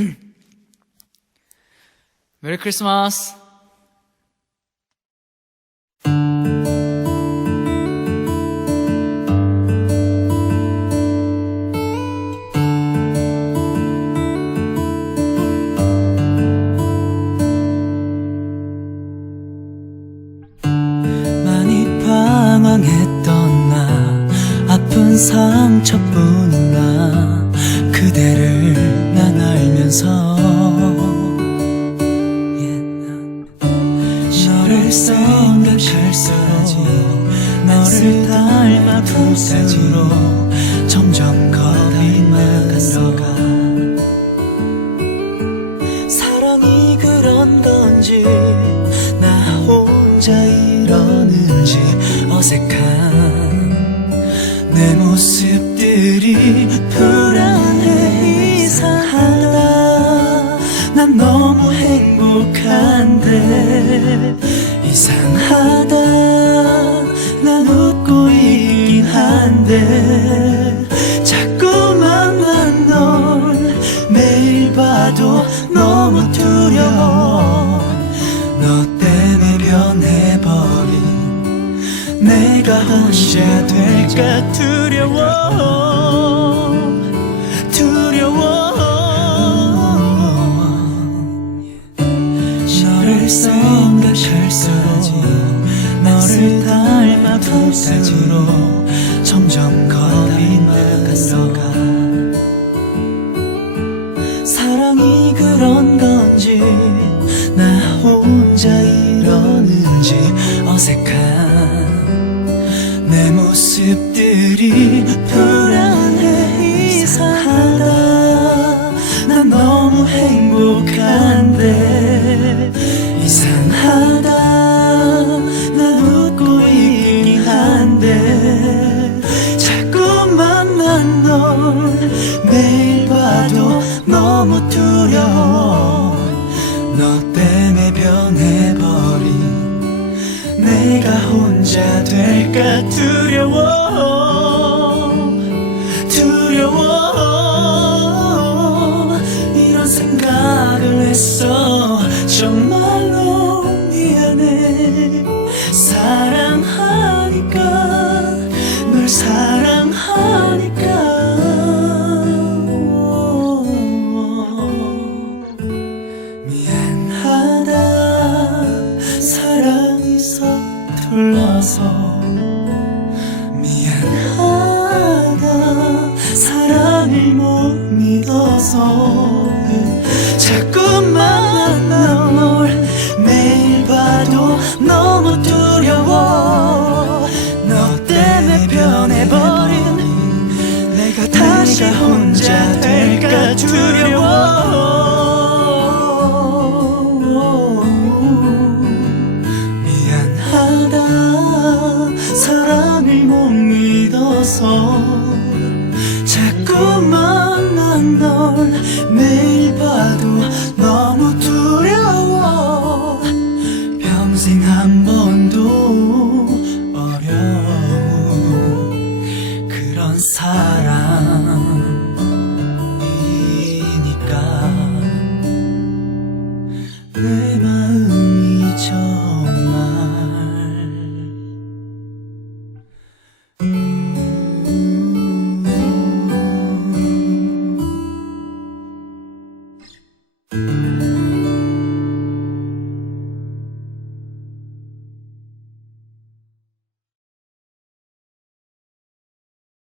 메리 크리스마스. 많이 방황했던 나 아픈 상처뿐인 나 그대를 난 너를 생각할수록 너를 닮아갈수록 점점 겁이 나갔어가 사랑이 그런 건지 나 혼자 이러는지 어색한 내 모습들이 불안 난 너무 행복한데 이상하다. 난 웃고 있긴 한데 자꾸만 난 널 매일 봐도 너무 두려워. 너 때문에 변해버린 내가 혼자 될까 두려워 닮아갈수록 점점 겁이 나갔어가. 사랑이 그런 건지 나 혼자 이러는지 어색한 내 모습들이 불안해 이상하다. 난 너무 행복한데 이상하다 너 때문에 변해버린 내가 혼자 될까 두려워 서툴러서 미안하다. 사랑을 못 믿어서 자꾸 사랑을 못 믿어서 자꾸만 난 널 매일 봐도